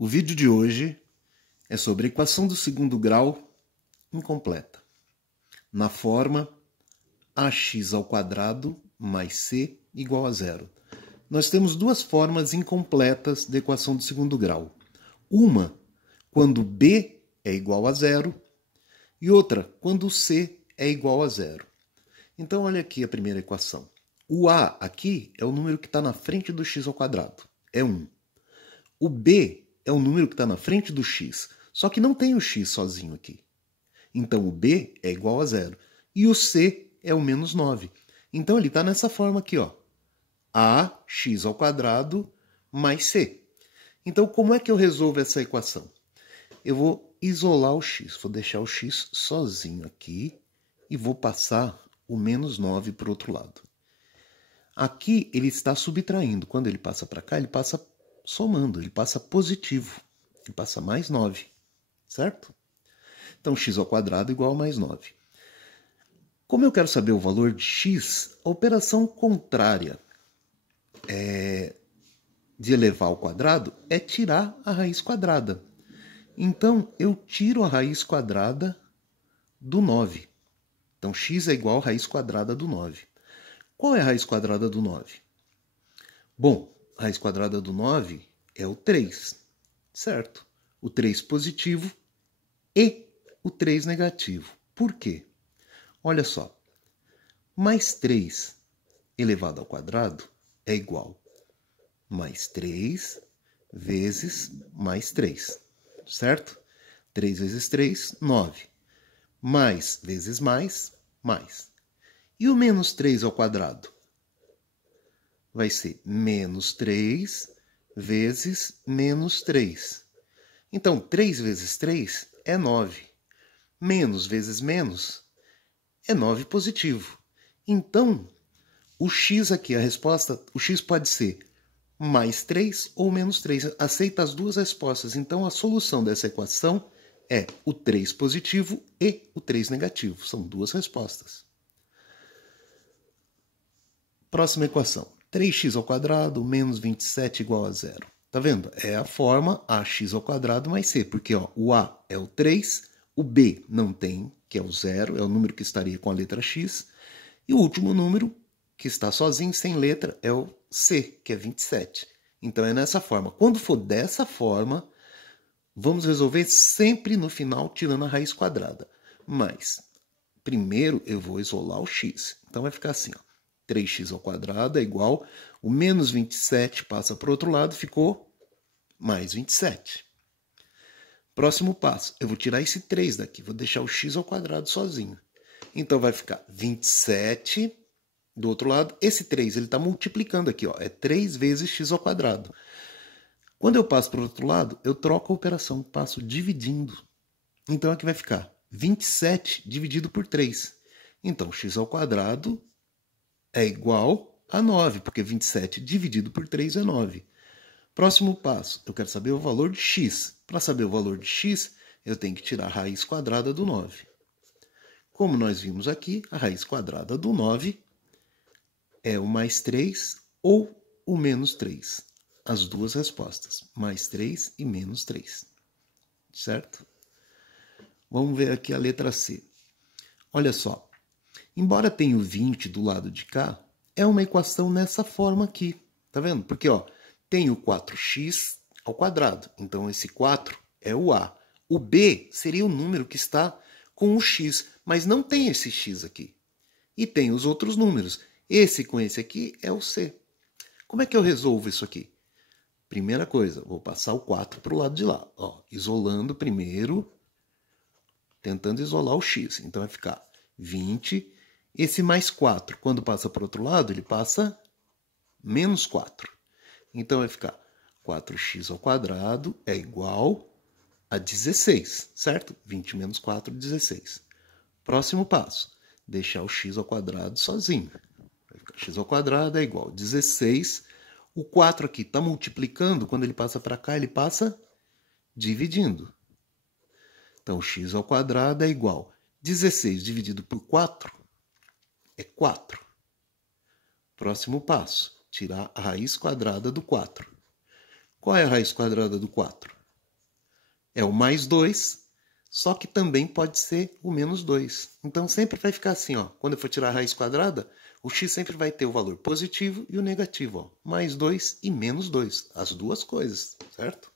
O vídeo de hoje é sobre a equação do segundo grau incompleta, na forma ax² mais c igual a zero. Nós temos duas formas incompletas da equação do segundo grau. Uma, quando b é igual a zero, e outra, quando c é igual a zero. Então, olha aqui a primeira equação. O a aqui é o número que está na frente do x², é 1. O b é o número que está na frente do x, só que não tem o x sozinho aqui. Então, o b é igual a zero. E o c é o menos 9. Então, ele está nessa forma aqui, ó. Ax² mais c. Então, como é que eu resolvo essa equação? Eu vou isolar o x. Vou deixar o x sozinho aqui e vou passar o menos 9 para o outro lado. Aqui, ele está subtraindo. Quando ele passa para cá, ele passa somando. Ele passa positivo. Ele passa mais 9. Certo? Então, x² igual a mais 9. Como eu quero saber o valor de x, a operação contrária de elevar ao quadrado é tirar a raiz quadrada. Então, eu tiro a raiz quadrada do 9. Então, x é igual a raiz quadrada do 9. Qual é a raiz quadrada do 9? Bom, a raiz quadrada do 9 é o 3, certo? O 3 positivo e o 3 negativo. Por quê? Olha só, mais 3 elevado ao quadrado é igual a mais 3 vezes mais 3, certo? 3 vezes 3, 9. Mais vezes mais, mais. E o menos 3 ao quadrado? Vai ser menos 3 vezes menos 3. Então, 3 vezes 3 é 9. Menos vezes menos é 9 positivo. Então, o x aqui, a resposta, o x pode ser mais 3 ou menos 3. Aceita as duas respostas. Então, a solução dessa equação é o 3 positivo e o 3 negativo. São duas respostas. Próxima equação. 3x² menos 27 igual a zero. Tá vendo? É a forma ax² mais c, porque ó, o a é o 3, o b não tem, que é o zero, é o número que estaria com a letra x, e o último número, que está sozinho, sem letra, é o c, que é 27. Então é nessa forma. Quando for dessa forma, vamos resolver sempre no final tirando a raiz quadrada. Mas, primeiro eu vou isolar o x. Então vai ficar assim, ó. 3x² é igual, o menos 27 passa para o outro lado, ficou mais 27. Próximo passo, eu vou tirar esse 3 daqui, vou deixar o x² sozinho. Então vai ficar 27 do outro lado. Esse 3 ele está multiplicando aqui, ó, é 3 vezes x². Quando eu passo para o outro lado, eu troco a operação, passo dividindo. Então aqui vai ficar 27 dividido por 3. Então x² é igual a 9, porque 27 dividido por 3 é 9. Próximo passo, eu quero saber o valor de x. Para saber o valor de x, eu tenho que tirar a raiz quadrada do 9. Como nós vimos aqui, a raiz quadrada do 9 é o mais 3 ou o menos 3. As duas respostas, mais 3 e menos 3. Certo? Vamos ver aqui a letra C. Olha só. Embora tenha o 20 do lado de cá, é uma equação nessa forma aqui. Tá vendo? Porque, ó, tem o 4x². Então, esse 4 é o a. O b seria o número que está com o x, mas não tem esse x aqui. E tem os outros números. Esse com esse aqui é o c. Como é que eu resolvo isso aqui? Primeira coisa, vou passar o 4 para o lado de lá. Ó, isolando primeiro, tentando isolar o x. Então, vai ficar 20. Esse mais 4, quando passa para o outro lado, ele passa menos 4. Então, vai ficar 4x² é igual a 16, certo? 20 menos 4, 16. Próximo passo, deixar o x² sozinho. Vai ficar x² é igual a 16. O 4 aqui está multiplicando, quando ele passa para cá, ele passa dividindo. Então, x² é igual a 16 dividido por 4 é 4. Próximo passo, tirar a raiz quadrada do 4. Qual é a raiz quadrada do 4? é o mais 2, só que também pode ser o menos 2. Então sempre vai ficar assim, ó. Quando eu for tirar a raiz quadrada, o x sempre vai ter o valor positivo e o negativo, ó. Mais 2 e menos 2. As duas coisas, certo?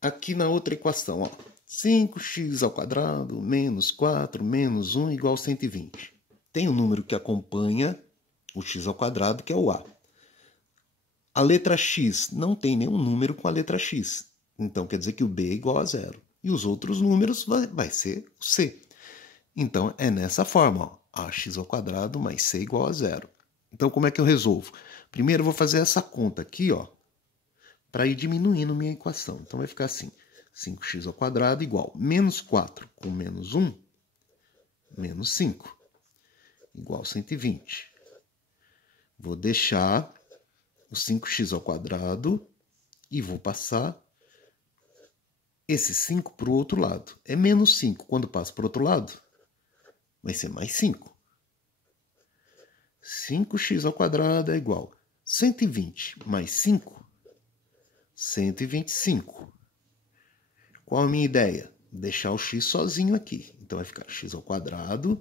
Aqui na outra equação, ó. 5x² menos 4 menos 1 igual a 120. Tem um número que acompanha o x², que é o a. A letra x não tem nenhum número com a letra x. Então quer dizer que o b é igual a 0. E os outros números vai ser o c. Então é nessa forma, ó. Ax² mais c igual a 0. Então como é que eu resolvo? Primeiro eu vou fazer essa conta aqui, ó, para ir diminuindo minha equação. Então vai ficar assim, 5x² igual menos 4 com menos 1, menos 5, igual a 120. Vou deixar o 5x² e vou passar esse 5 para o outro lado. É menos 5. Quando passo para o outro lado, vai ser mais 5. 5x² é igual a 120 mais 5, 125. Qual a minha ideia? Deixar o x sozinho aqui. Então vai ficar x²,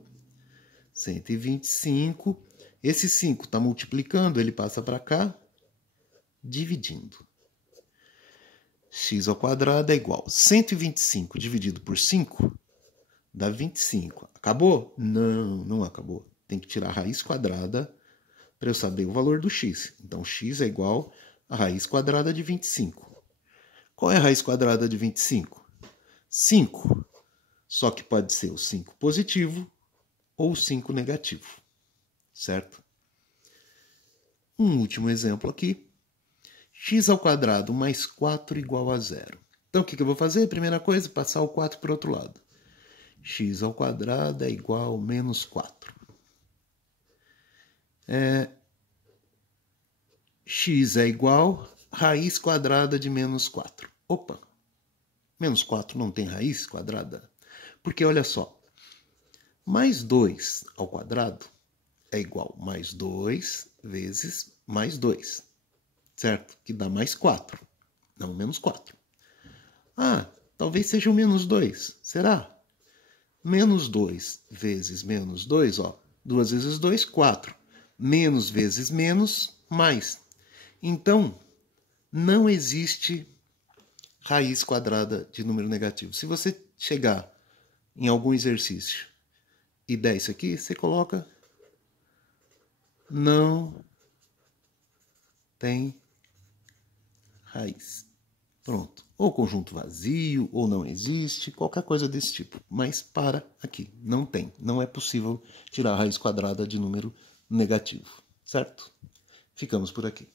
125. Esse 5 está multiplicando, ele passa para cá, dividindo. x² é igual a 125 dividido por 5, dá 25. Acabou? Não, não acabou. Tem que tirar a raiz quadrada para eu saber o valor do x. Então, x é igual a raiz quadrada de 25. Qual é a raiz quadrada de 25? 5. Só que pode ser o 5 positivo ou o 5 negativo. Certo? Um último exemplo aqui. x² mais 4 igual a 0. Então, o que eu vou fazer? Primeira coisa, passar o 4 para o outro lado. x² é igual a menos 4. X é igual a raiz quadrada de menos 4. Opa! Menos 4 não tem raiz quadrada? Porque, olha só, mais 2 ao quadrado é igual a mais 2 vezes mais 2. Certo? Que dá mais 4, não menos 4. Ah, talvez seja o menos 2. Será? Menos 2 vezes menos 2, ó. 2 vezes 2, 4. Menos vezes menos, mais. Então, não existe raiz quadrada de número negativo. Se você chegar em algum exercício e der isso aqui, você coloca não tem raiz. Pronto. Ou conjunto vazio, ou não existe, qualquer coisa desse tipo. Mas para aqui. Não tem. Não é possível tirar a raiz quadrada de número negativo. Certo? Ficamos por aqui.